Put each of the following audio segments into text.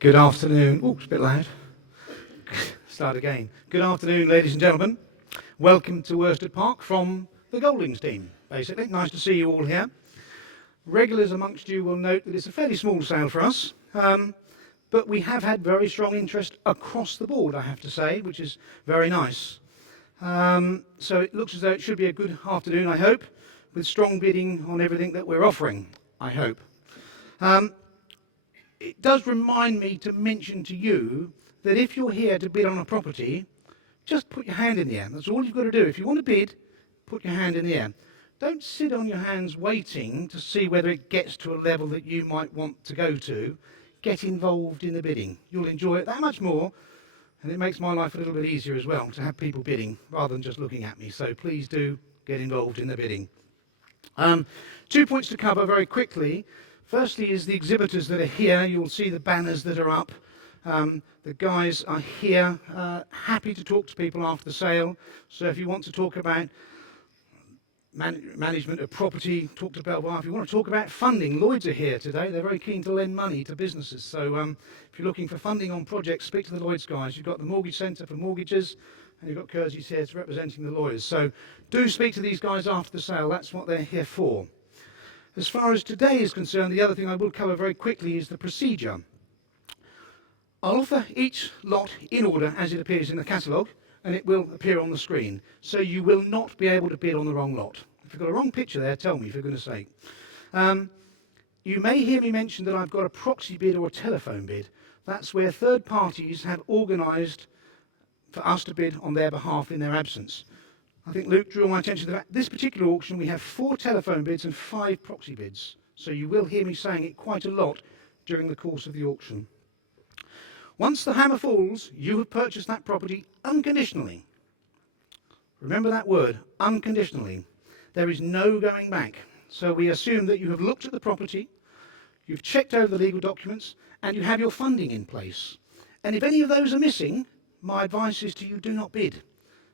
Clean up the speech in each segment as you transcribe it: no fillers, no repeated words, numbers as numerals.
Good afternoon. Oops, a bit loud. Start again. Good afternoon, ladies and gentlemen. Welcome to Worsted Park from the Goldings team, basically. Nice to see you all here. Regulars amongst you will note that it's a fairly small sale for us, but we have had very strong interest across the board, I have to say, which is very nice. So it looks as though it should be a good afternoon, I hope, with strong bidding on everything that we're offering, I hope. It does remind me to mention to you that if you're here to bid on a property, just put your hand in the air. That's all you've got to do. If you want to bid, put your hand in the air. Don't sit on your hands waiting to see whether it gets to a level that you might want to go to. Get involved in the bidding. You'll enjoy it that much more, and it makes my life a little bit easier as well to have people bidding rather than just looking at me. So please do get involved in the bidding. 2 points to cover very quickly. Firstly is the exhibitors that are here. You'll see the banners that are up. The guys are here, happy to talk to people after the sale. So if you want to talk about management of property, talk to Belvoir. If you want to talk about funding, Lloyds are here today. They're very keen to lend money to businesses. So if you're looking for funding on projects, speak to the Lloyds guys. You've got the Mortgage Centre for mortgages, and you've got Kersey's here representing the lawyers. So do speak to these guys after the sale. That's what they're here for. As far as today is concerned, the other thing I will cover very quickly is the procedure. I'll offer each lot in order as it appears in the catalogue, and it will appear on the screen. So you will not be able to bid on the wrong lot. If you've got a wrong picture there, tell me, for goodness sake. You may hear me mention that I've got a proxy bid or a telephone bid. That's where third parties have organised for us to bid on their behalf in their absence. I think Luke drew my attention to that. This particular auction, we have 4 telephone bids and 5 proxy bids. So you will hear me saying it quite a lot during the course of the auction. Once the hammer falls, you have purchased that property unconditionally. Remember that word, unconditionally. There is no going back. So we assume that you have looked at the property, you've checked over the legal documents, and you have your funding in place. And if any of those are missing, my advice is to you, do not bid.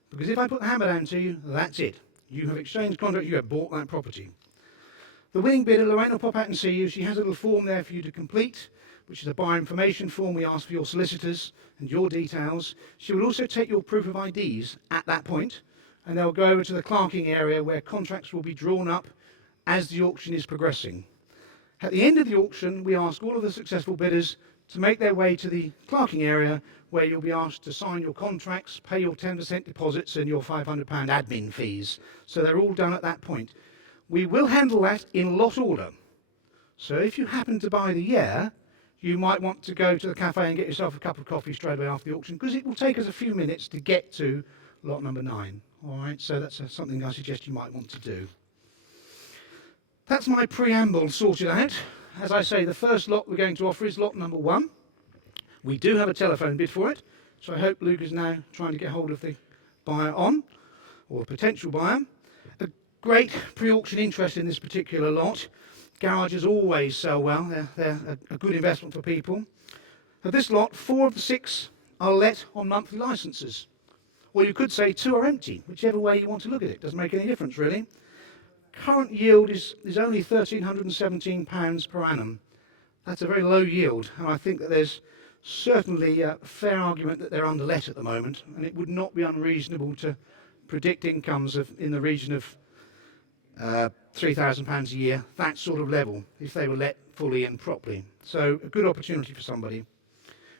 Because if I put the hammer down to you, that's it. You have exchanged contract, you have bought that property. The winning bidder, Lorraine, will pop out and see you. She has a little form there for you to complete, which is a buyer information form. We ask for your solicitors and your details. She will also take your proof of IDs at that point, and they'll go over to the clerking area where contracts will be drawn up as the auction is progressing. At the end of the auction, we ask all of the successful bidders to make their way to the clerking area where you'll be asked to sign your contracts, pay your 10% deposits and your £500 admin fees. So they're all done at that point. We will handle that in lot order. So if you happen to buy the year, you might want to go to the cafe and get yourself a cup of coffee straight away after the auction, because it will take us a few minutes to get to lot number 9. All right, so that's something I suggest you might want to do. That's my preamble sorted out. As I say, the first lot we're going to offer is lot number 1. We do have a telephone bid for it, so I hope Luke is now trying to get hold of the buyer on, or a potential buyer. A great pre-auction interest in this particular lot. Garages always sell well. They're a good investment for people. Of this lot, 4 of the 6 are let on monthly licences. Or you could say 2 are empty, whichever way you want to look at it. Doesn't make any difference, really. Current yield is only £1,317 per annum. That's a very low yield, and I think that there's certainly a fair argument that they're underlet at the moment, and it would not be unreasonable to predict incomes in the region of £3,000 a year, that sort of level, if they were let fully and properly. So a good opportunity for somebody.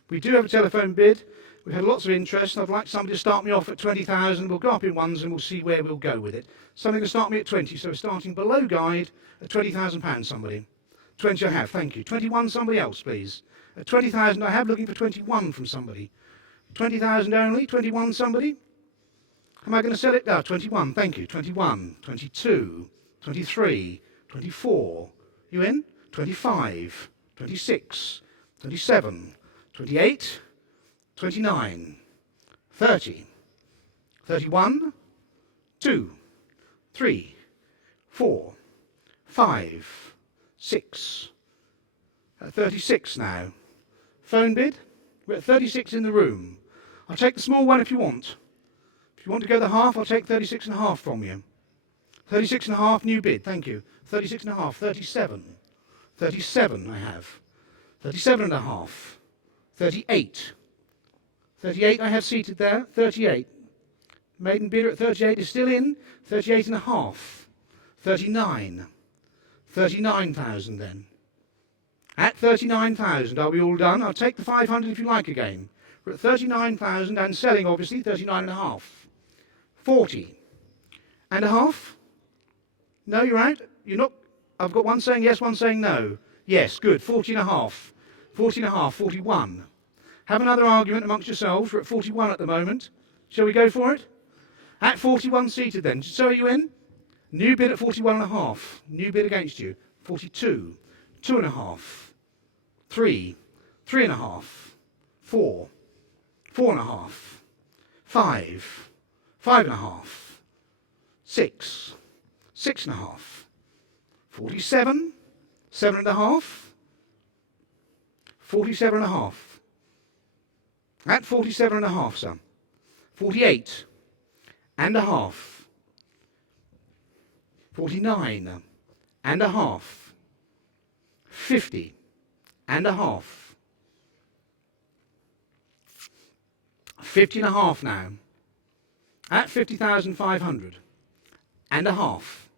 We do have a telephone bid. We've had lots of interest. I'd like somebody to start me off at 20,000. We'll go up in ones and we'll see where we'll go with it. Somebody to start me at 20. So we're starting below guide at £20,000, somebody. 20 I have, thank you. 21, somebody else, please. At 20,000 I have, looking for 21 from somebody. 20,000 only, 21 somebody. Am I going to sell it? 21, thank you. 21, 22, 23, 24. You in? 25, 26, 27, 28, 29, 30, 31, 2, 3, 4, 5, 6. 36 now. Phone bid? We're at 36 in the room. I'll take the small one if you want. If you want to go the half, I'll take 36 and a half from you. 36 and a half, new bid, thank you. 36 and a half, 37. 37 I have. 37 and a half. 38. 38 I have seated there. 38. Maiden bidder at 38 is still in. 38 and a half. 39. 39,000 then. At 39,000, are we all done? I'll take the 500 if you like again. We're at 39,000 and selling, obviously, 39 and a half. 40 and a half. No, you're out. You're not. I've got one saying yes, one saying no. Yes, good. 40 and a half. 40 and a half. 41. Have another argument amongst yourselves. We're at 41 at the moment. Shall we go for it? At 41 seated then. So are you in? New bid at 41 and a half. New bid against you. 42. 2 and a half. 3. 3 and a half. 4. 4 and a half. 5. 5 and a half. 6. 6 and a half. 47. 7 and a half. 47 and a half. At 47 and a half, son. 48 and a half. 49 and a half. 50 and a half. 50 and a half now. At 50,500 and a half.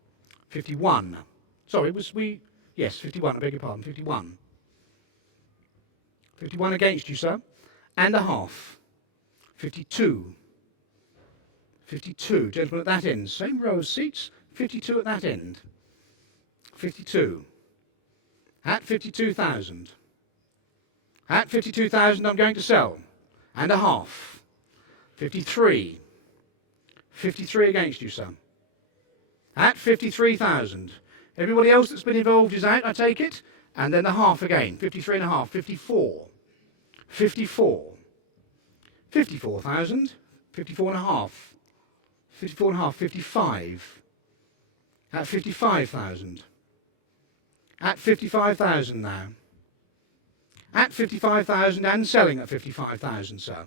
51. Sorry, was we? Yes, 51, I beg your pardon, 51. 51 against you, sir. And a half. 52. 52. Gentlemen at that end. Same row of seats. 52 at that end. 52. At 52,000. At 52,000 I'm going to sell. And a half. 53. 53 against you, sir. At 53,000. Everybody else that's been involved is out, I take it. And then the half again. 53 and a half. 54. 54. 54,000. 54 and a half. 54 and a half. 55. At 55,000. At 55,000 now. At 55,000 and selling at 55,000, sir.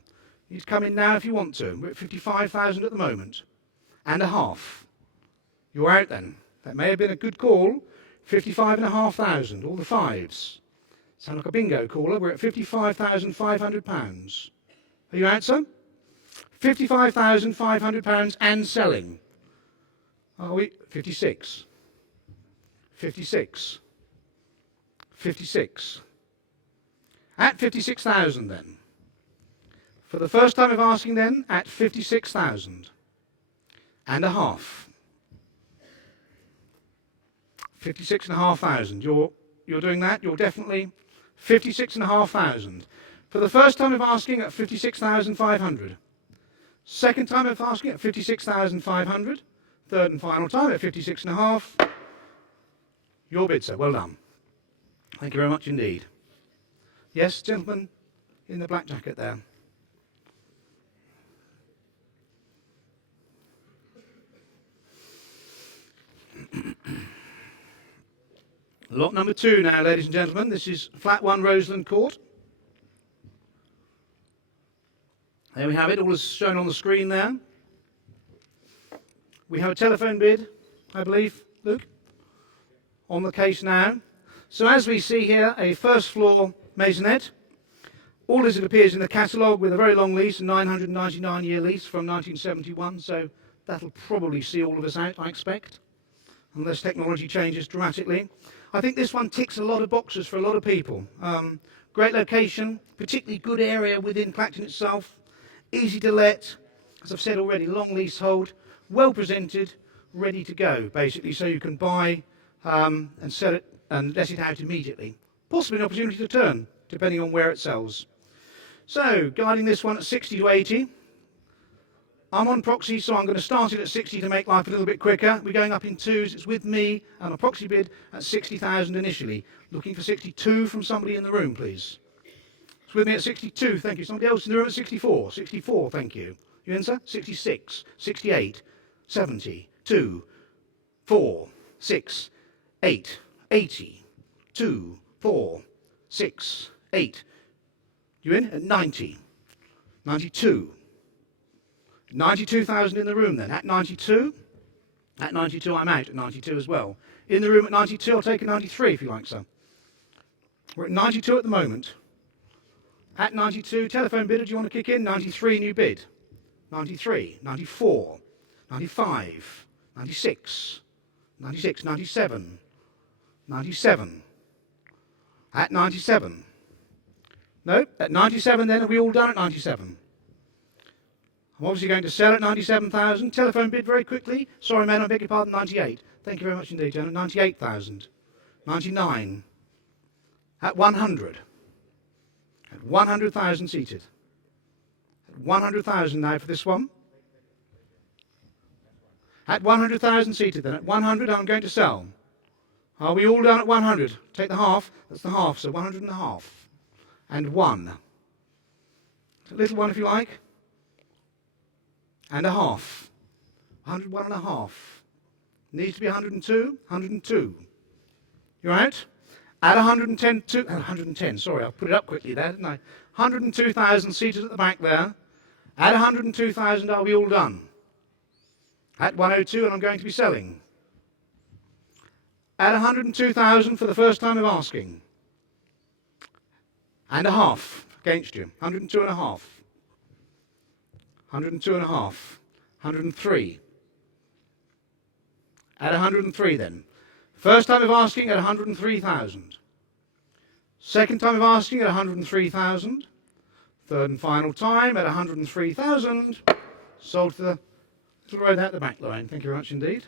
You can come in now if you want to. We're at 55,000 at the moment. And a half. You're out then. That may have been a good call. 55,500, all the fives. Sound like a bingo caller. We're at £55,500. Are you out, sir? £55,500 and selling. Are we? 56. 56. 56. At 56,000 then. For the first time of asking then, at 56,000 and a half. 56,500. You're doing that? You're definitely 56,500. For the first time of asking at 56,500. Second time of asking at 56,500. Third and final time at 56.5. Your bid, sir. Well done. Thank you very much indeed. Yes, gentleman in the black jacket there. Lot number 2 now, ladies and gentlemen. This is flat 1 Roseland Court. There we have it, all is shown on the screen there. We have a telephone bid, I believe, Luke, on the case now. So as we see here, a first floor maisonette, all as it appears in the catalogue, with a very long lease, a 999-year lease from 1971, so that'll probably see all of us out, I expect, unless technology changes dramatically. I think this one ticks a lot of boxes for a lot of people. Great location, particularly good area within Clacton itself, easy to let, as I've said already, long leasehold, well presented, ready to go, basically, so you can buy and sell it and let it out immediately. Possibly an opportunity to turn, depending on where it sells. So, guiding this one at 60 to 80. I'm on proxy, so I'm going to start it at 60 to make life a little bit quicker. We're going up in twos. It's with me and a proxy bid at 60,000 initially. Looking for 62 from somebody in the room, please. It's with me at 62, thank you. Somebody else in the room at 64. 64, thank you. You in, sir? 66, 68, 70, 2, 4, 6, 8, 80, 2, 4, 6, 8. You in? At 90, 92. 92,000 in the room then. At 92? At 92 I'm out at 92 as well. In the room at 92, I'll take a 93 if you like, sir. We're at 92 at the moment. At 92, telephone bidder, do you want to kick in? 93, new bid. 93, 94, 95, 96, 96, 97, 97. At 97. No, at 97 then, are we all done at 97? I'm obviously going to sell at 97,000. Telephone bid very quickly. Sorry, man, I beg your pardon, 98. Thank you very much indeed, gentlemen. 98,000. 99. At 100. At 100,000 seated. At 100,000 now for this one. At 100,000 seated then. At 100 I'm going to sell. Are we all done at 100? Take the half. That's the half, so 100 and a half. And 1. A little one if you like. And a half. 101 and a half. Needs to be 102. 102. You're out? At 110, sorry, I'll put it up quickly there, didn't I? 102,000 seated at the back there. At 102,000 are we all done? At 102 and I'm going to be selling. At 102,000 for the first time of asking. And a half against you. 102 and a half. 102 and a half. 103. At 103 then. First time of asking at 103,000. Second time of asking at 103,000. Third and final time at 103,000. Sold to the little road out the back line. Thank you very much indeed.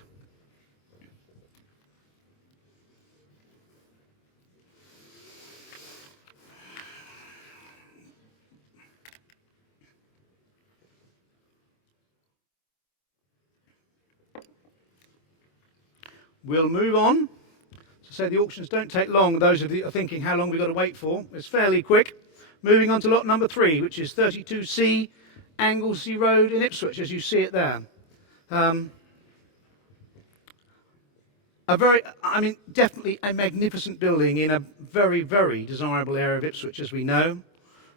We'll move on. So the auctions don't take long. Those of you are thinking how long we've got to wait for, it's fairly quick. Moving on to lot number 3, which is 32C Anglesey Road in Ipswich, as you see it there. Definitely a magnificent building in a very, very desirable area of Ipswich, as we know.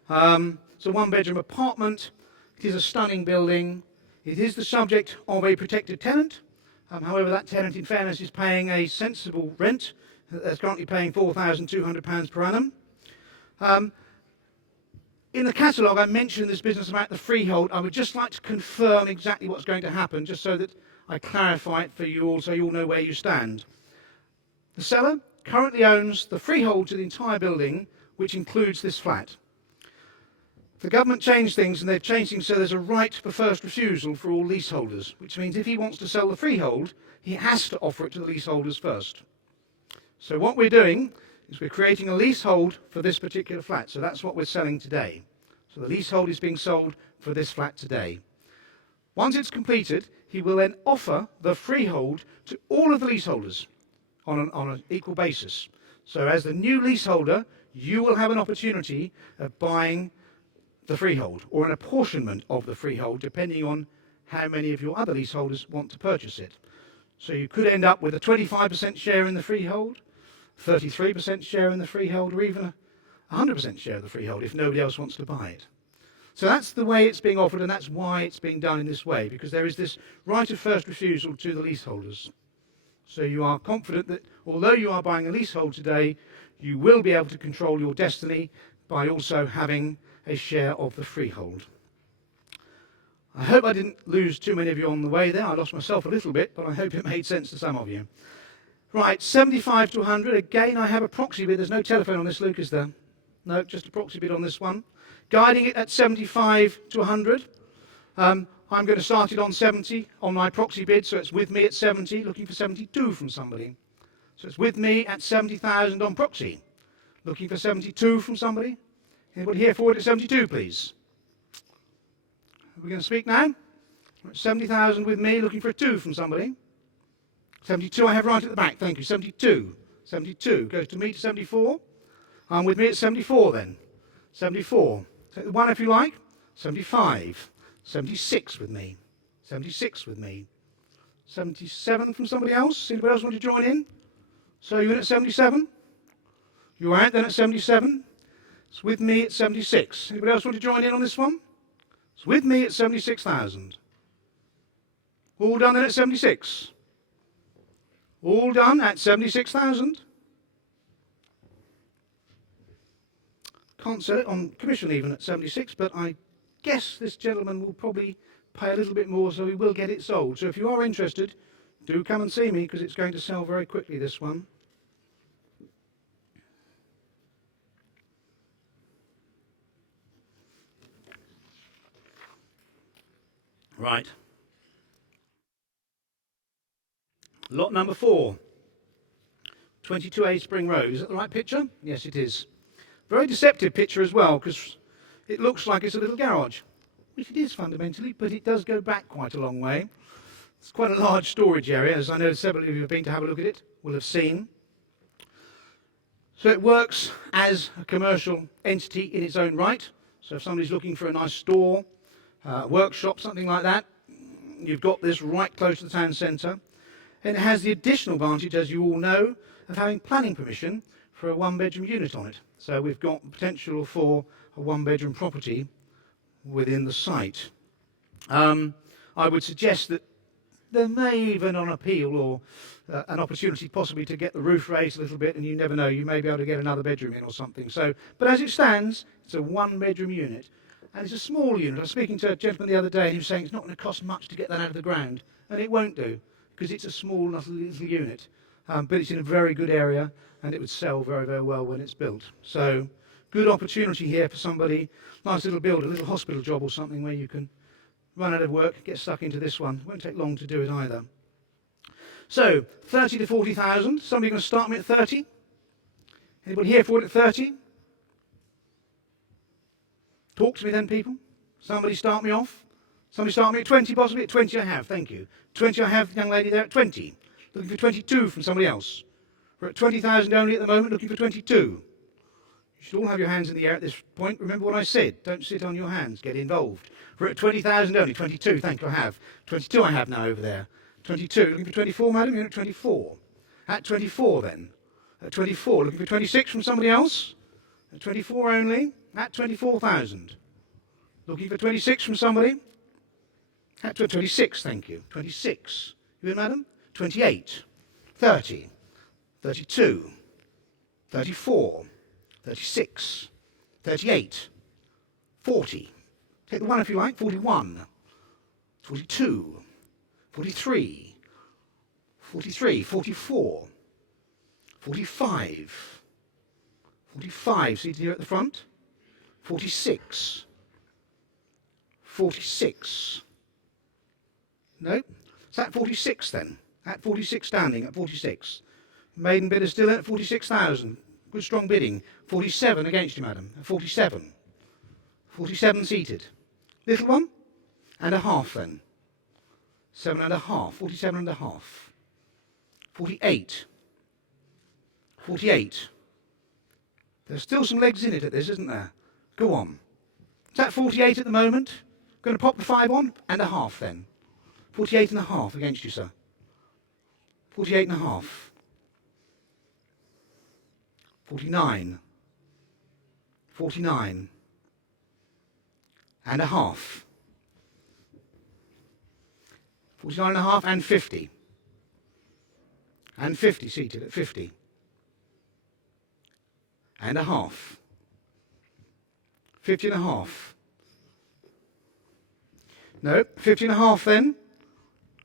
It's a one-bedroom apartment. It is a stunning building. It is the subject of a protected tenant. However, that tenant, in fairness, is paying a sensible rent. That's currently paying £4,200 per annum. In the catalogue, I mentioned this business about the freehold. I would just like to confirm exactly what's going to happen, just so that I clarify it for you all, so you all know where you stand. The seller currently owns the freehold to the entire building, which includes this flat. The government changed things, and they've changed things so there's a right for first refusal for all leaseholders, which means if he wants to sell the freehold, he has to offer it to the leaseholders first. So what we're doing is we're creating a leasehold for this particular flat. So that's what we're selling today. So the leasehold is being sold for this flat today. Once it's completed, he will then offer the freehold to all of the leaseholders on an equal basis. So as the new leaseholder, you will have an opportunity of buying the freehold, or an apportionment of the freehold, depending on how many of your other leaseholders want to purchase it. So you could end up with a 25% share in the freehold, 33% share in the freehold, or even a 100% share of the freehold if nobody else wants to buy it. So that's the way it's being offered, and that's why it's being done in this way, because there is this right of first refusal to the leaseholders. So you are confident that although you are buying a leasehold today, you will be able to control your destiny by also having a share of the freehold. I hope I didn't lose too many of you on the way there. I lost myself a little bit, but I hope it made sense to some of you. Right, 75 to 100. Again, I have a proxy bid. There's no telephone on this, Luke, is there? No, just a proxy bid on this one. Guiding it at 75 to 100. I'm going to start it on 70 on my proxy bid, so it's with me at 70, looking for 72 from somebody. So it's with me at 70,000 on proxy. Looking for 72 from somebody. Anybody here forward at 72, please? Are we going to speak now? 70,000 with me, looking for a 2 from somebody. 72 I have right at the back, thank you. 72. 72 goes to me to 74. I'm with me at 74 then. 74. Take the 1 if you like. 75. 76 with me. 76 with me. 77 from somebody else. Anybody else want to join in? So you're in at 77? You're out then at 77? It's with me at 76. Anybody else want to join in on this one? It's with me at 76,000. All done then at 76? All done at 76,000? can't sell it on commission even at 76, but I guess this gentleman will probably pay a little bit more, so he will get it sold. So if you are interested, do come and see me, because it's going to sell very quickly, this one. Right. Lot number 4. 22A Spring Road. Is that the right picture? Yes, it is. Very deceptive picture as well, because it looks like it's a little garage, which it is fundamentally, but it does go back quite a long way. It's quite a large storage area, as I know several of you have been to have a look at it, will have seen. So it works as a commercial entity in its own right. So if somebody's looking for a nice store, workshop, something like that, you've got this right close to the town centre. And it has the additional advantage, as you all know, of having planning permission for a one-bedroom unit on it. So we've got potential for a one-bedroom property within the site. I would suggest that there may even on appeal or an opportunity possibly to get the roof raised a little bit, and you never know, you may be able to get another bedroom in or something. So, but as it stands, it's a one-bedroom unit. And it's a small unit. I was speaking to a gentleman the other day, and he was saying it's not going to cost much to get that out of the ground. And it won't do, because it's a small little unit. But it's in a very good area, and it would sell very, very well when it's built. So, good opportunity here for somebody, nice little build, a little hospital job or something where you can run out of work, get stuck into this one. It won't take long to do it either. So, 30 to 40,000. Somebody going to start me at 30? Anybody here for it at 30? Talk to me then, people. Somebody start me off. Somebody start me at 20, possibly. At 20 I have, thank you. 20 I have, young lady there at 20. Looking for 22 from somebody else. We're at 20,000 only at the moment, looking for 22. You should all have your hands in the air at this point. Remember what I said. Don't sit on your hands. Get involved. We're at 20,000 only. 22, thank you, I have. 22 I have now over there. 22. Looking for 24, madam? You're at 24. At 24, then. At 24. Looking for 26 from somebody else? At 24 only. At 24,000. Looking for 26 from somebody? At 26, thank you. 26. You in, madam? 28. 30. 32. 34. 36. 38. 40. Take the one if you like. 41. 42. 43. 43. 44. 45. 45. Seated here at the front. 46. 46. No? It's at 46 then. At 46 standing, at 46. Maiden bidder still in at 46,000. Good strong bidding. 47 against you, madam. At 47. 47 seated. Little one? And a half then. 7 and a half. 47 and a half. 48. 48. There's still some legs in it at this, isn't there? Go on. It's at 48 at the moment. Going to pop the 5 on, and a half then. 48 and a half against you, sir. 48 and a half. 49. 49. And a half. 49 and a half and 50. And 50 seated at 50. And a half. 50 and a half. No, 50 and a half then.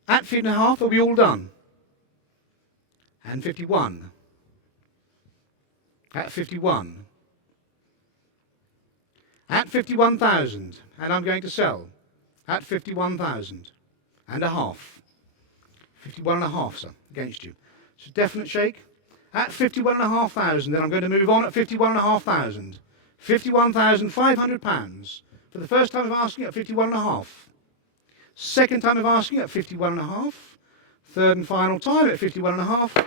At 50 and a half, are we all done? And 51. At 51. At 51,000. And I'm going to sell. At 51,000. And a half. 51 and a half, sir, against you. It's a definite shake. At 51,500, then I'm going to move on at 51,500. £51,500. For the first time of asking at 51.5. Second time of asking at 51.5. Third and final time at 51.5.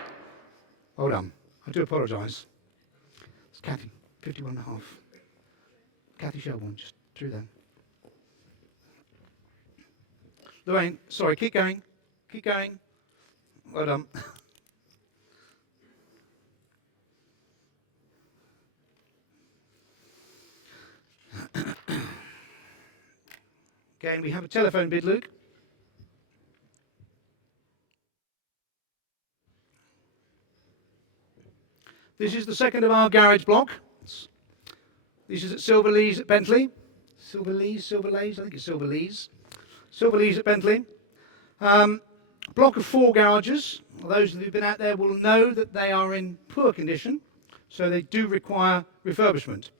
Well done. I do apologise. It's Kathy, 51.5. Kathy Shelbourne, just through there. Lorraine, sorry, keep going. Keep going. Well done. Again, we have a telephone bid, Luke. This is the second of our garage blocks. This is at Silver Lees at Bentley. Silver Lees, I think it's Silver Lees. Silver Lees at Bentley. Block of 4 garages. Those who've been out there will know that they are in poor condition, so they do require refurbishment.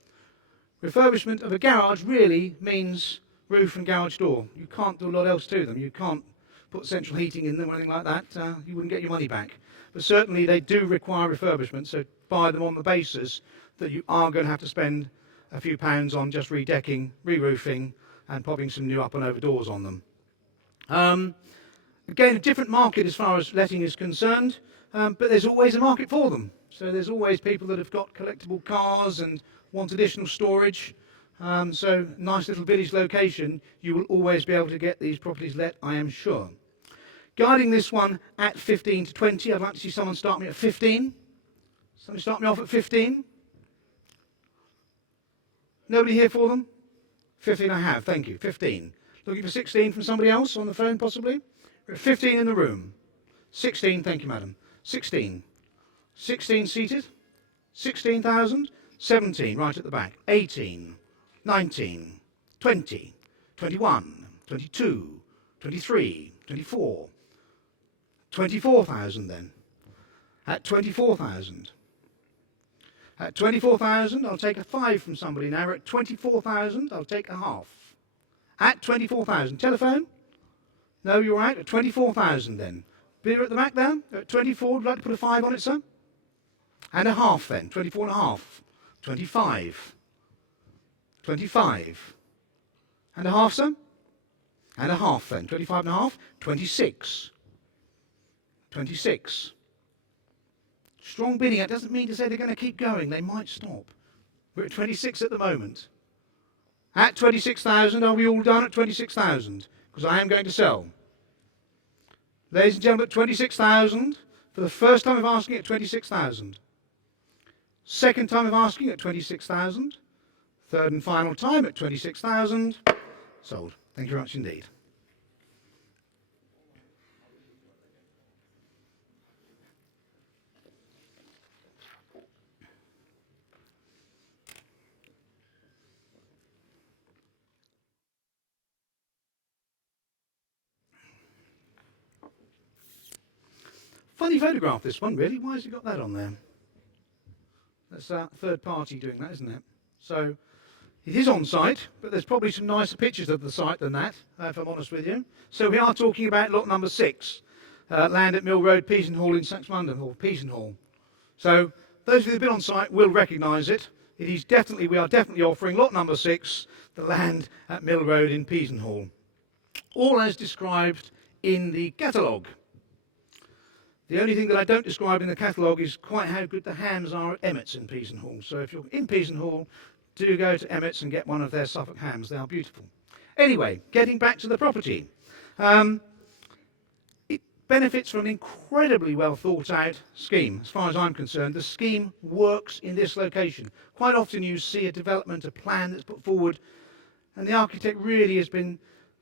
Refurbishment of a garage really means roof and garage door. You can't do a lot else to them. You can't put central heating in them or anything like that. You wouldn't get your money back. But certainly they do require refurbishment, so buy them on the basis that you are going to have to spend a few pounds on just redecking, re-roofing, and popping some new up and over doors on them. Again, a different market as far as letting is concerned, but there's always a market for them. So there's always people that have got collectible cars and want additional storage. So nice little village location, you will always be able to get these properties let, I am sure. Guiding this one at 15 to 20, I'd like to see someone start me at 15. Somebody start me off at 15. Nobody here for them? 15 I have, thank you, 15. Looking for 16 from somebody else on the phone possibly? We're at 15 in the room. 16, thank you madam. 16. 16 seated. 16,000. 17 right at the back. 18. 19. 20. 21. 22. 23. 24. 24,000 then. At 24,000. At 24,000, I'll take a 5 from somebody now. We're at 24,000, I'll take a half. At 24,000. Telephone? No, you're right. At 24,000 then. Beer at the back there? At 24, would you like to put a 5 on it, sir? And a half then. 24 and a half. 25. 25. And a half, sir? And a half then. 25 and a half. 26. 26. Strong bidding. That doesn't mean to say they're going to keep going. They might stop. We're at 26 at the moment. At 26,000, are we all done at 26,000? Because I am going to sell. Ladies and gentlemen, at 26,000, for the first time of asking at 26,000. Second time of asking at 26,000. Third and final time at 26,000. Sold. Thank you very much indeed. Funny photograph, this one, really. Why has it got that on there? That's a third party doing that, isn't it? So, it is on site, but there's probably some nicer pictures of the site than that, if I'm honest with you. So we are talking about lot number 6, land at Mill Road, Peasenhall in Saxmundham, or Peasenhall. So, those of you who have been on site will recognise it. We are definitely offering lot number 6, the land at Mill Road in Peasenhall. All as described in the catalogue. The only thing that I don't describe in the catalogue is quite how good the hams are at Emmett's in Peasenhall. So if you're in Peasenhall, do go to Emmett's and get one of their Suffolk hams. They are beautiful. Anyway, getting back to the property. It benefits from an incredibly well thought out scheme, as far as I'm concerned. The scheme works in this location. Quite often you see a development, a plan that's put forward, and the architect really has been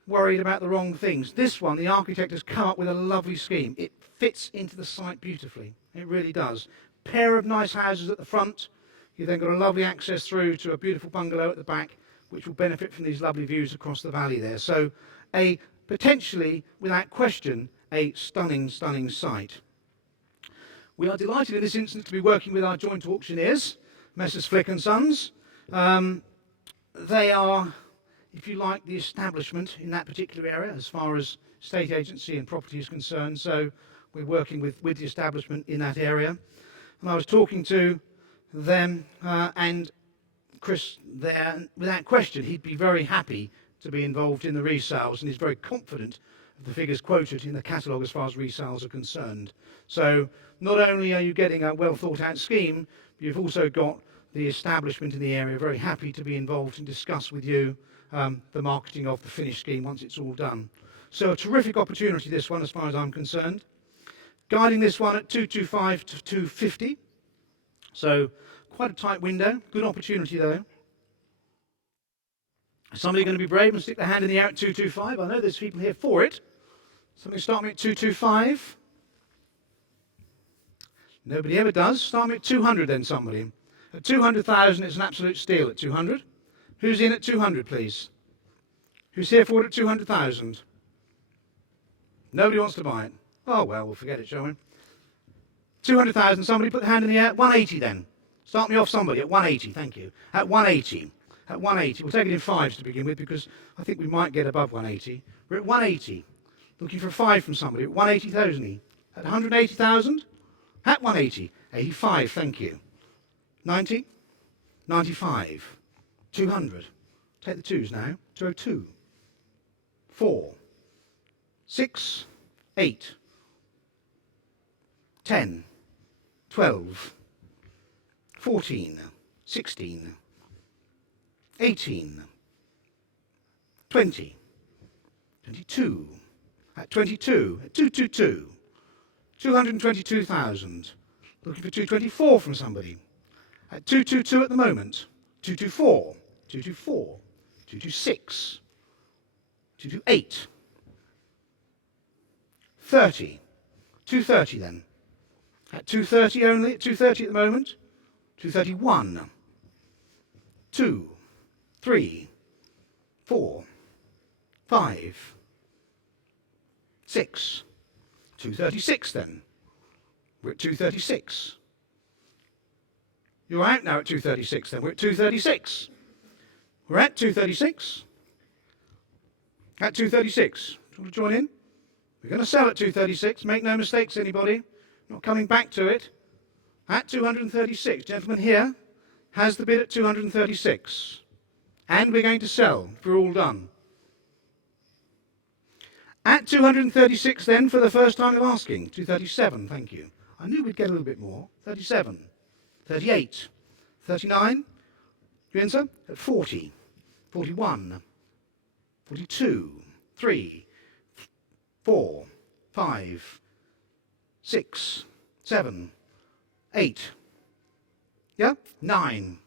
worried about the wrong things. This one, the architect has come up with a lovely scheme. It fits into the site beautifully. It really does. Pair of nice houses at the front. You've then got a lovely access through to a beautiful bungalow at the back, which will benefit from these lovely views across the valley there. So a potentially, without question, a stunning, stunning site. We are delighted in this instance to be working with our joint auctioneers, Messrs. Flick and Sons. They are, if you like, the establishment in that particular area as far as state agency and property is concerned. So we're working with the establishment in that area. And I was talking to them and Chris there, and without question he'd be very happy to be involved in the resales, and he's very confident of the figures quoted in the catalogue as far as resales are concerned. So not only are you getting a well thought out scheme, but you've also got the establishment in the area very happy to be involved and discuss with you the marketing of the finished scheme once it's all done. So a terrific opportunity, this one, as far as I'm concerned. Guiding this one at 225 to 250. So quite a tight window. Good opportunity though. Is somebody going to be brave and stick their hand in the air at 225? I know there's people here for it. Somebody start me at 225. Nobody ever does. Start me at 200 then, somebody. At 200,000, it's an absolute steal at 200. Who's in at 200, please? Who's here for it at 200,000? Nobody wants to buy it. Oh, well, we'll forget it, shall we? 200,000, somebody put the hand in the air. 180 then. Start me off, somebody, at 180, thank you. At 180. At 180. We'll take it in fives to begin with because I think we might get above 180. We're at 180. Looking for a 5 from somebody at 180,000. At 180,000? At 180. 85, thank you. 90? 95. 200. Take the twos now. 202. 4. 6. 8. 10. 12. 14. 16. 18. 20. 22. At 22. At 222. 222,000. Looking for 224 from somebody. At 222 at the moment. 224. 224. 226. 228. 30. 230 then. At 230 only. At 230 at the moment. 231. 2. 3. 4. 5. 6. 236 then. We're at 236. You're out now at 236 then. We're at 236. We're at 236. At 236. Do you want to join in? We're going to sell at 236. Make no mistakes, anybody. Not coming back to it. At 236. Gentleman here has the bid at 236. And we're going to sell if we're all done. At 236 then, for the first time of asking. 237, thank you. I knew we'd get a little bit more. 37. 38. 39. You answer? At 40. 41. 42. 3. 4. 5. 6. 7. 8. Yeah? 9.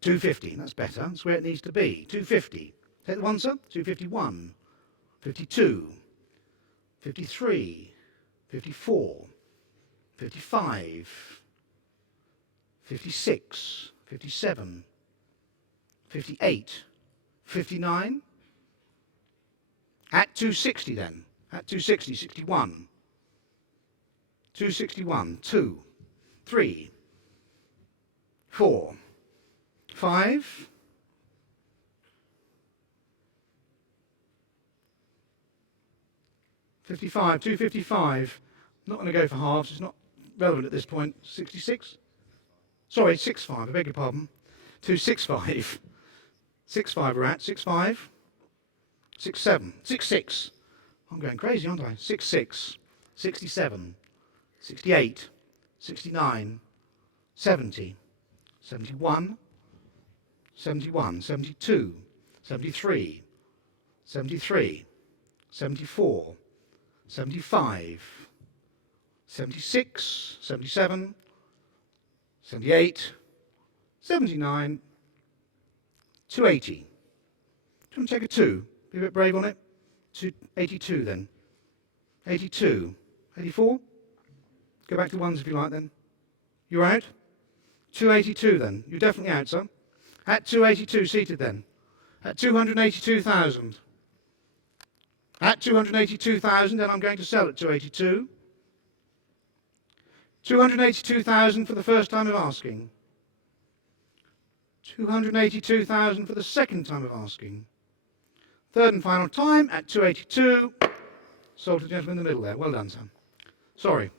250. That's better. That's where it needs to be. 250. Take the one, sir. 251. 52. 53. 54. 55. 56. 57. 58. 59. At 260 then. At 260. 61. 261. 2. 3. 4. 5. 55. 255. Not going to go for halves. It's not relevant at this point. 66. Sorry, 65. I beg your pardon. 265. 65 we're at. 65. 67. 66. I'm going crazy, aren't I? 66. 67. 68. 69. 70. 71. 71. 72. 73. 73. 74. 75. 76. 77. 78. 79. 280. Do you want to take a 2? Be a bit brave on it? 82 then. 82. 84? Go back to ones if you like then. You're out? 282 then. You're definitely out, sir. At 282 seated then. At 282,000. At 282,000 and I'm going to sell at 282. 282,000 for the first time of asking. 282,000 for the second time of asking. Third and final time at 282. Sold to the gentleman in the middle there. Well done, sir. Sorry.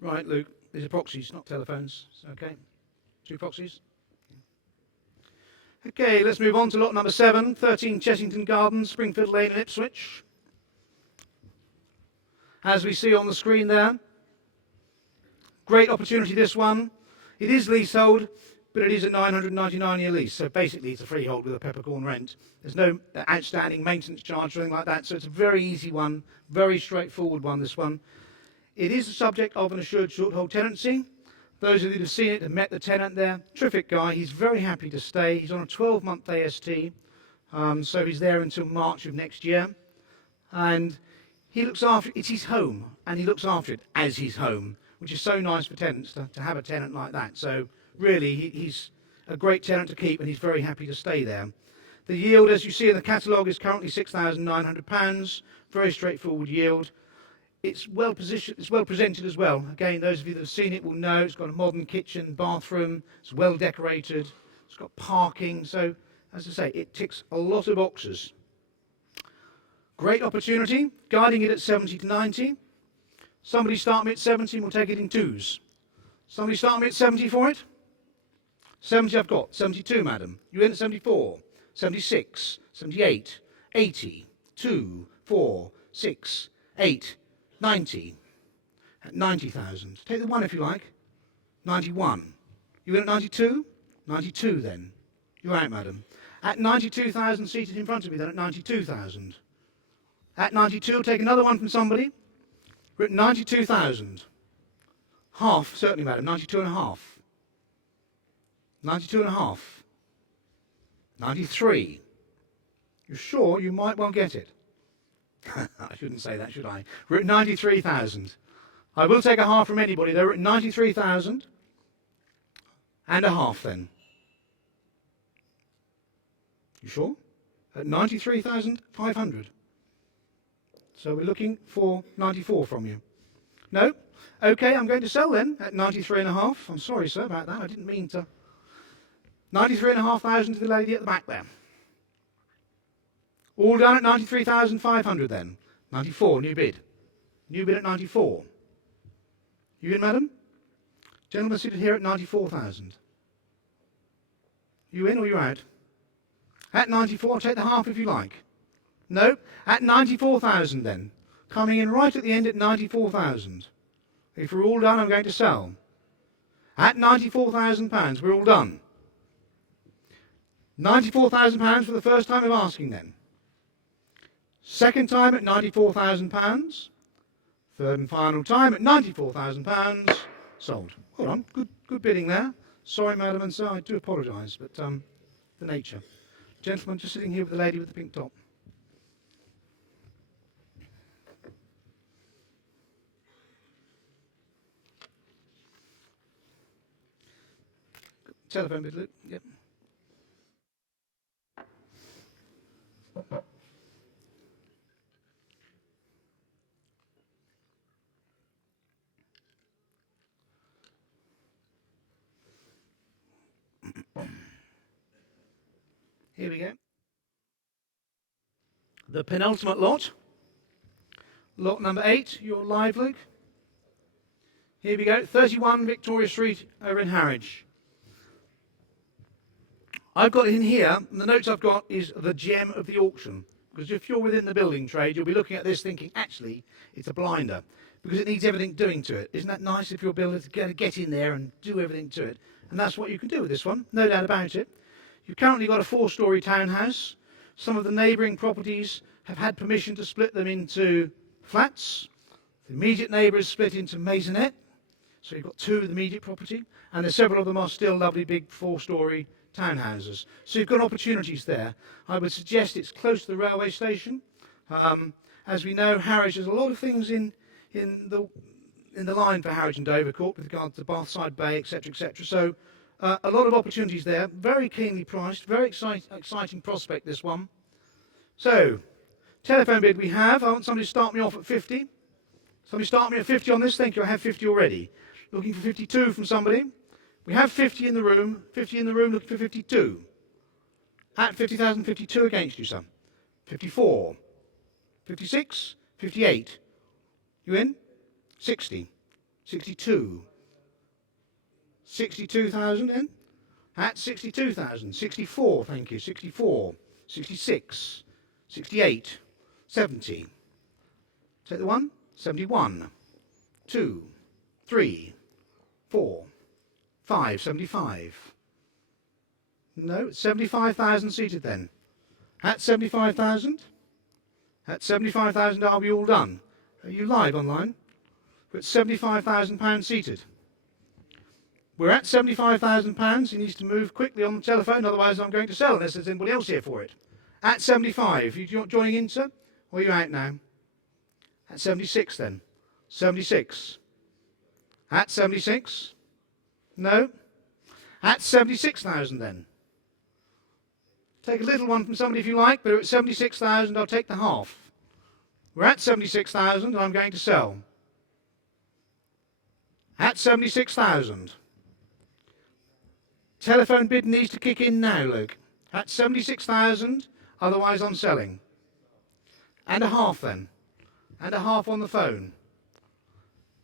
Right, Luke. These are proxies, not telephones. Okay. 2 proxies. Okay, let's move on to lot number 7, 13 Chessington Gardens, Springfield Lane in Ipswich. As we see on the screen there, great opportunity this one. It is leasehold, but it is a 999-year lease, so basically it's a freehold with a peppercorn rent. There's no outstanding maintenance charge or anything like that, so it's a very easy one, very straightforward one, this one. It is the subject of an assured short-hold tenancy. Those of you who've seen it have met the tenant there. Terrific guy. He's very happy to stay. He's on a 12-month AST, so he's there until March of next year. And he looks after it. It's his home, and he looks after it as his home, which is so nice for tenants to have a tenant like that. So really, he's a great tenant to keep, and he's very happy to stay there. The yield, as you see in the catalogue, is currently £6,900. Very straightforward yield. It's well positioned, it's well presented as well. Again, those of you that have seen it will know it's got a modern kitchen, bathroom, it's well decorated, it's got parking. So, as I say, it ticks a lot of boxes. Great opportunity, guiding it at 70 to 90. Somebody start me at 70 and we'll take it in twos. Somebody start me at 70 for it? 70 I've got. 72, madam. You in at 74? 76, 78, 80, 2, 4, 6, 8, 90. At 90,000. Take the one if you like. 91. You in at 92? 92 then. You're out, madam. At 92,000 seated in front of me then at 92,000. At 92, take another one from somebody. We're at 92,000. Half, certainly, madam. 92 and a half. 92 and a half. 93. You're sure you might well get it? I shouldn't say that, should I? We're at 93,000. I will take a half from anybody. They're at 93,000 and a half then. You sure? At 93,500. So we're looking for 94 from you. No? Okay, I'm going to sell then at 93 and a half. I'm sorry, sir, about that. I didn't mean to. 93,500 to the lady at the back there. All done at 93,500 then. 94, new bid. New bid at 94. You in, madam? Gentleman seated here at 94,000. You in or you out? At 94, I'll take the half if you like. No, at 94,000 then. Coming in right at the end at 94,000. If we're all done, I'm going to sell. At £94,000, we're all done. £94,000 for the first time of asking then. Second time at £94,000. Third and final time at £94,000. Sold. Hold on, good bidding there. Sorry, madam and sir, I do apologise, but the nature. Gentleman just sitting here with the lady with the pink top. Telephone bid, Luke. Yep. Here we go. The penultimate lot. Lot number 8, you're live, Luke. Here we go, 31 Victoria Street over in Harwich. I've got in here, and the notes I've got is the gem of the auction. Because if you're within the building trade, you'll be looking at this thinking, actually, it's a blinder. Because it needs everything doing to it. Isn't that nice if you're a builder to get in there and do everything to it? And that's what you can do with this one, no doubt about it. You've currently got a 4-storey townhouse. Some of the neighbouring properties have had permission to split them into flats. The immediate neighbour is split into maisonette. So you've got 2 of the immediate property. And there's several of them are still lovely big 4-storey townhouses. So you've got opportunities there. I would suggest it's close to the railway station. As we know, Harwich has a lot of things in the line for Harwich and Dovercourt with regard to Bathside Bay, etc., etc. So a lot of opportunities there. Very keenly priced. Very exciting prospect, this one. So, telephone bid we have. I want somebody to start me off at 50. Somebody start me at 50 on this. Thank you. I have 50 already. Looking for 52 from somebody. We have 50 in the room. 50 in the room, looking for 52. At 50,000, 52 against you, son. 54. 56. 58. You in? 60. 62. 62,000 in? At 62,000. 64, thank you. 64. 66. 68. 70. Take the one. 71. 2. 3. 4. 5. 75. No, 75,000 seated then. At 75,000? At 75,000 are we all done? Are you live online? We're at £75,000 seated. We're at £75,000. He needs to move quickly on the telephone, otherwise I'm going to sell unless there's anybody else here for it. At 75, you joining in, sir? Or are you out now? At 76 then. 76. At 76? No? At 76,000 then. Take a little one from somebody if you like, but at 76,000 I'll take the half. We're at 76,000 and I'm going to sell. At 76,000. Telephone bid needs to kick in now, Luke. At 76,000, otherwise I'm selling. And a half then. And a half on the phone.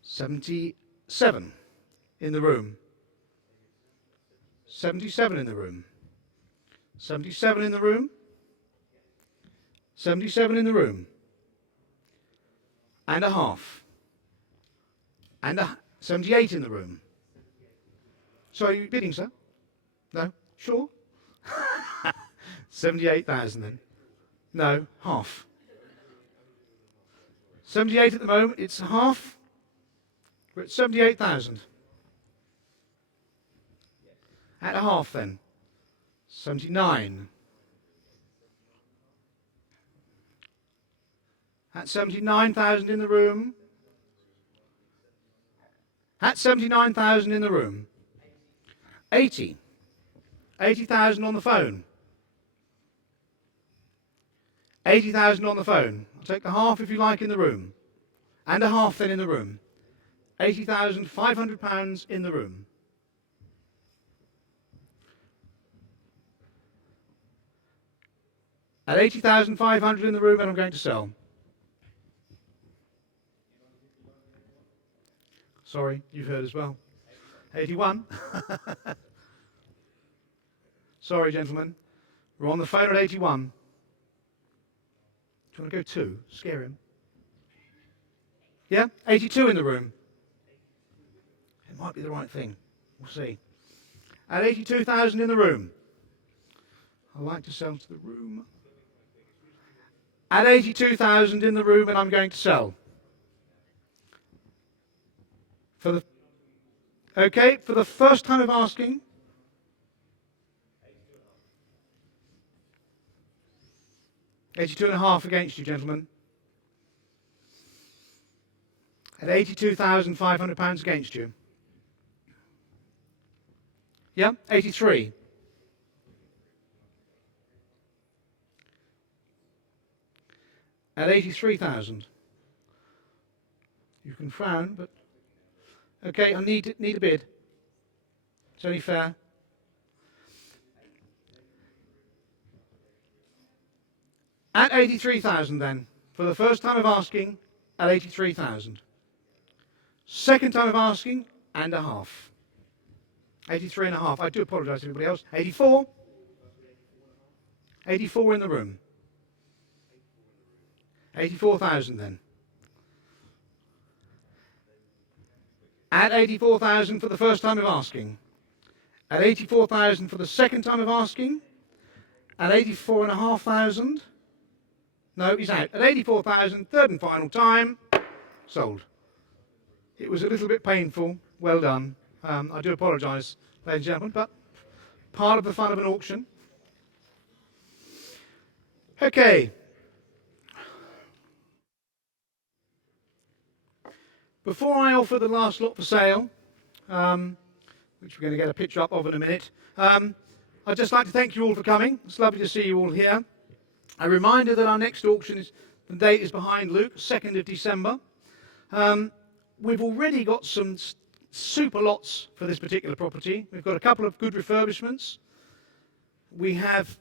77 in the room. 77 in the room. 77 in the room. 77 in the room. And a half. And a 78 in the room. So are you bidding, sir? No? Sure? 78,000 then. No, half. 78 at the moment, it's half. We're at 78,000. At a half then. 79. At 79,000 in the room. At 79,000 in the room. 80. 80,000 on the phone. 80,000 on the phone. I'll take the half if you like in the room. And a half then in the room. £80,500 in the room. At 80,500 in the room, and I'm going to sell. Sorry, you've heard as well. 81. Sorry, gentlemen. We're on the phone at 81. Do you want to go 2? Scare him. Yeah? 82 in the room. It might be the right thing. We'll see. At 82,000 in the room. I like to sell to the room. At 82,000 in the room, and I'm going to sell. For the first time of asking. £82.5 against you, gentlemen. At £82,500 against you. Yeah, 83. At 83,000. You can frown, but okay, I need a bid. It's only fair. At 83,000 then, for the first time of asking, at 83,000. Second time of asking, and a half. 83.5. I do apologise to everybody else. 84. 84 in the room. 84,000 then. At 84,000 for the first time of asking. At 84,000 for the second time of asking. At 84,500. No, he's out. At 84,000, third and final time, sold. It was a little bit painful. Well done. I do apologise, ladies and gentlemen, but part of the fun of an auction. Okay. Before I offer the last lot for sale, which we're going to get a picture up of in a minute, I'd just like to thank you all for coming. It's lovely to see you all here. A reminder that our next auction the date is behind Luke, 2nd of December. We've already got some super lots for this particular property. We've got a couple of good refurbishments. We have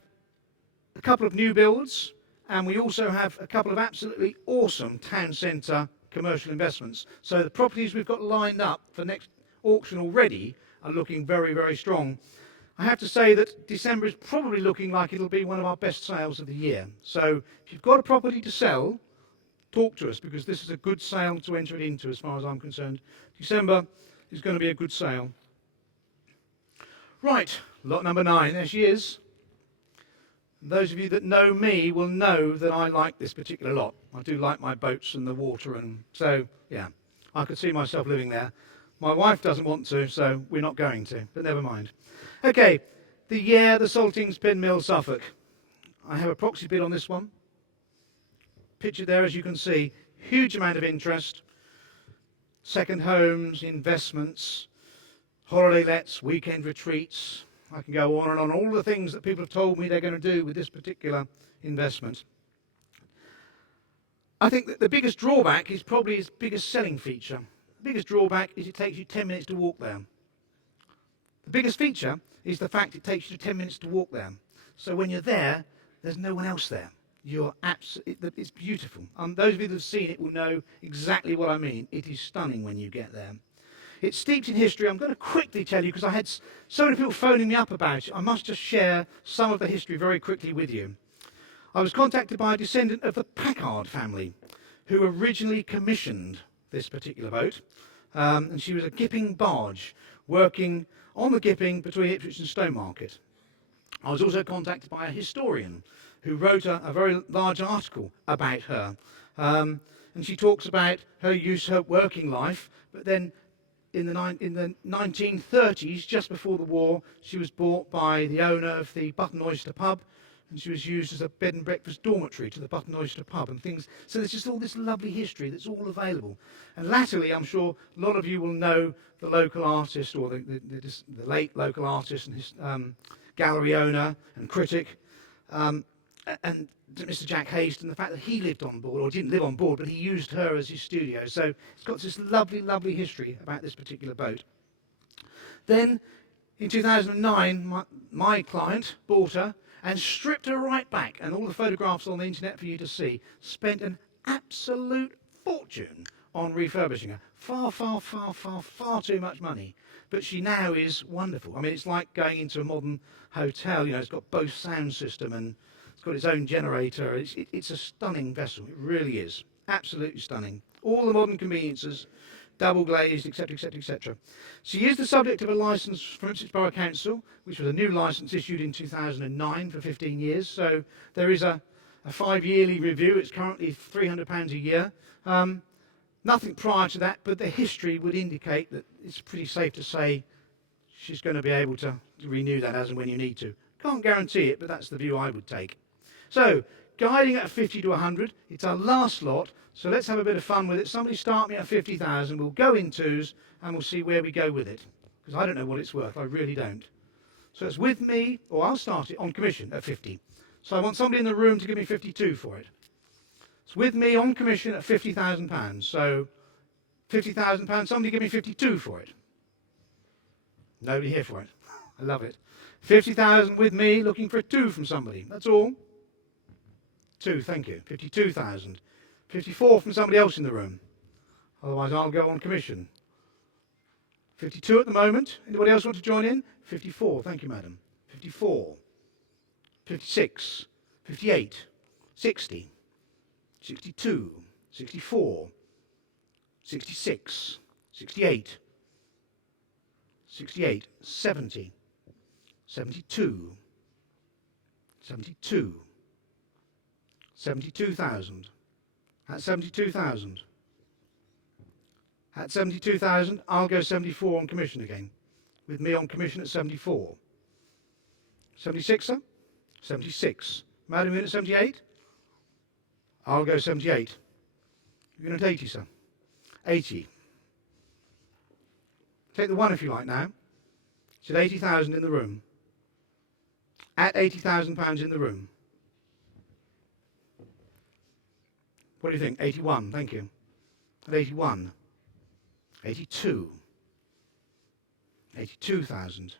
a couple of new builds, and we also have a couple of absolutely awesome town centre commercial investments. So the properties we've got lined up for next auction already are looking very, very strong. I have to say that December is probably looking like it'll be one of our best sales of the year. So if you've got a property to sell, talk to us, because this is a good sale to enter it into as far as I'm concerned. December is going to be a good sale. Right, lot number 9, there she is. Those of you that know me will know that I like this particular lot. I do like my boats and the water, and so, yeah, I could see myself living there. My wife doesn't want to, so we're not going to, but never mind. Okay, the Saltings Pin Mill, Suffolk. I have a proxy bid on this one. Pictured there, as you can see, huge amount of interest. Second homes, investments, holiday lets, weekend retreats. I can go on and on, all the things that people have told me they're going to do with this particular investment. I think that the biggest drawback is probably its biggest selling feature. The biggest drawback is it takes you 10 minutes to walk there. The biggest feature is the fact it takes you 10 minutes to walk there. So when you're there, there's no one else there. It's beautiful. Those of you that have seen it will know exactly what I mean. It is stunning when you get there. It's steeped in history. I'm going to quickly tell you, because I had so many people phoning me up about it. I must just share some of the history very quickly with you. I was contacted by a descendant of the Packard family, who originally commissioned this particular boat. And she was a gipping barge working on the gipping between Ipswich and Stowmarket. I was also contacted by a historian who wrote a very large article about her. And she talks about her use, her working life, but then in the 1930s, just before the war, she was bought by the owner of the Button Oyster pub, and she was used as a bed and breakfast dormitory to the Button Oyster pub and things. So there's just all this lovely history that's all available. And latterly, I'm sure a lot of you will know the local artist, or the late local artist and his gallery owner and critic, and Mr. Jack Haste, and the fact that he lived on board, or didn't live on board, but he used her as his studio. So it's got this lovely, lovely history about this particular boat. Then, in 2009, my client bought her and stripped her right back, and all the photographs on the internet for you to see, spent an absolute fortune on refurbishing her. Far, far, far, far, far too much money. But she now is wonderful. I mean, it's like going into a modern hotel. You know, it's got both sound system and it's got its own generator. It's a stunning vessel. It really is. Absolutely stunning. All the modern conveniences, double glazed, etc., etc., etc. She is the subject of a licence from Ipswich Borough Council, which was a new licence issued in 2009 for 15 years. So there is a 5-yearly review. It's currently £300 a year. Nothing prior to that, but the history would indicate that it's pretty safe to say she's going to be able to renew that as and when you need to. Can't guarantee it, but that's the view I would take. So, guiding at 50 to 100, it's our last lot, so let's have a bit of fun with it. Somebody start me at 50,000, we'll go in twos, and we'll see where we go with it. Because I don't know what it's worth, I really don't. So it's with me, or I'll start it on commission at 50. So I want somebody in the room to give me 52 for it. It's with me on commission at £50,000. So £50,000, somebody give me 52 for it. Nobody here for it. I love it. 50,000 with me, looking for a 2 from somebody. That's all. 2, thank you. 52,000. 54 from somebody else in the room. Otherwise, I'll go on commission. 52 at the moment. Anybody else want to join in? 54, thank you, madam. 54. 56. 58. 60. 62, 64, 66, 68, 68, 70, 72, 72, 72,000. At 72,000. At 72,000, I'll go 74 on commission again. With me on commission at 74. 76, sir? 76. Madam, in at 78? I'll go 78. You're going at 80, sir. 80. Take the 1 if you like now. It's at 80,000 in the room. At £80,000 in the room. What do you think? 81, thank you. At 81. 82. 82,000.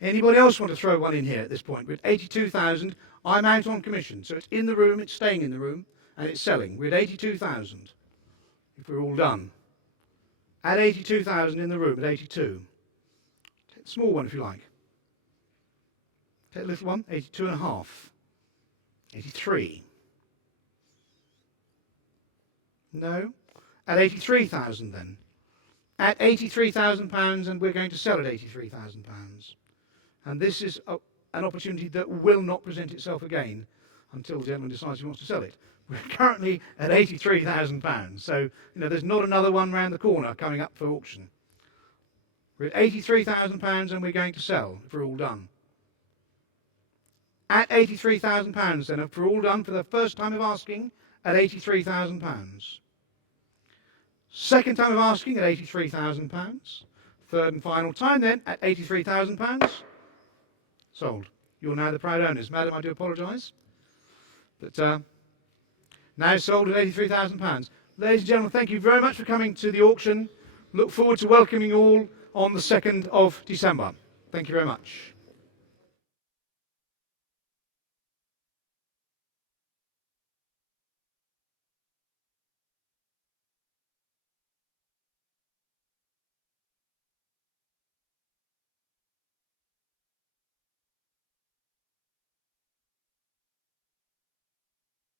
Anybody else want to throw one in here at this point? We're at 82,000. I'm out on commission. So it's in the room, it's staying in the room, and it's selling. We're at 82,000. If we're all done. At 82,000 in the room, at 82. Take the small one if you like. Take the little one, 82 and a half. 83. No? At 83,000 then. At £83,000, and we're going to sell at £83,000. And this is an opportunity that will not present itself again until the gentleman decides he wants to sell it. We're currently at £83,000, so there's not another one round the corner coming up for auction. We're at £83,000 and we're going to sell if we're all done. At £83,000 then, if we're all done for the first time of asking, at £83,000. Second time of asking at £83,000. Third and final time then at £83,000. Sold. You're now the proud owners. Madam, I do apologise. But now sold at £83,000. Ladies and gentlemen, thank you very much for coming to the auction. Look forward to welcoming you all on the 2nd of December. Thank you very much.